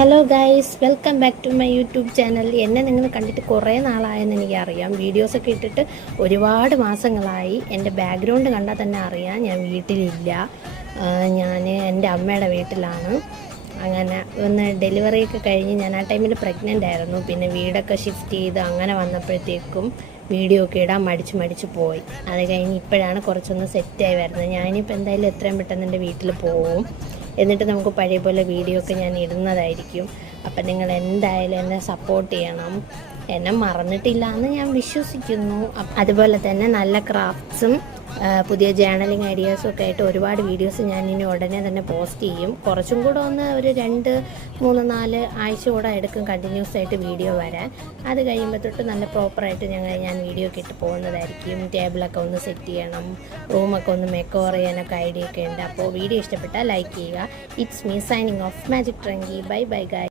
Hello guys, welcome back to my YouTube channel. എന്നെ നിങ്ങൾ കണ്ടിട്ട് കുറേ നാളായെന്ന് എനിക്കറിയാം. വീഡിയോസൊക്കെ ഇട്ടിട്ട് ഒരുപാട് മാസങ്ങളായി. എൻ്റെ ബാക്ക്ഗ്രൗണ്ട് കണ്ടാൽ തന്നെ അറിയാം ഞാൻ വീട്ടിലില്ല. ഞാൻ എൻ്റെ അമ്മയുടെ വീട്ടിലാണ്. അങ്ങനെ ഒന്ന് ഡെലിവറിയൊക്കെ കഴിഞ്ഞ് ഞാൻ ആ ടൈമിൽ പ്രഗ്നൻ്റ് ആയിരുന്നു. പിന്നെ വീടൊക്കെ ഷിഫ്റ്റ് ചെയ്ത് അങ്ങനെ വന്നപ്പോഴത്തേക്കും വീഡിയോ ഒക്കെ ഇടാൻ മടിച്ച് പോയി. അത് കഴിഞ്ഞ് ഇപ്പോഴാണ് കുറച്ചൊന്ന് സെറ്റായി വരുന്നത്. ഞാനിപ്പോൾ എന്തായാലും എത്രയും പെട്ടെന്ന് എൻ്റെ വീട്ടിൽ പോവും. എന്നിട്ട് നമുക്ക് പഴയ പോലെ വീഡിയോ ഒക്കെ ഞാൻ ഇടുന്നതായിരിക്കും. അപ്പം നിങ്ങൾ എന്തായാലും എന്നെ സപ്പോർട്ട് ചെയ്യണം. എന്നെ മറന്നിട്ടില്ല എന്ന് ഞാൻ വിശ്വസിക്കുന്നു. അതുപോലെ തന്നെ നല്ല ക്രാഫ്റ്റ്സും പുതിയ ജേർണലിങ് ഐഡിയാസും ഒക്കെ ആയിട്ട് ഒരുപാട് വീഡിയോസ് ഞാൻ ഇനി ഉടനെ തന്നെ പോസ്റ്റ് ചെയ്യും. കുറച്ചും കൂടെ ഒന്ന് ഒരു 2, 3, 4 ആഴ്ച കൂടെ എടുക്കും കണ്ടിന്യൂസ് ആയിട്ട് വീഡിയോ വരാൻ. അത് കഴിയുമ്പോൾ തൊട്ട് നല്ല പ്രോപ്പറായിട്ട് ഞാൻ വീഡിയോ ഒക്കെ ഇട്ട് പോകുന്നതായിരിക്കും. ടേബിളൊക്കെ ഒന്ന് സെറ്റ് ചെയ്യണം, റൂമൊക്കെ ഒന്ന് മേക്ക് ഓവർ ചെയ്യാനൊക്കെ ഐഡിയ ഒക്കെ ഉണ്ട്. അപ്പോൾ വീഡിയോ ഇഷ്ടപ്പെട്ടാൽ ലൈക്ക് ചെയ്യുക. It's me signing off magic ട്രങ്കി. Bye bye guys.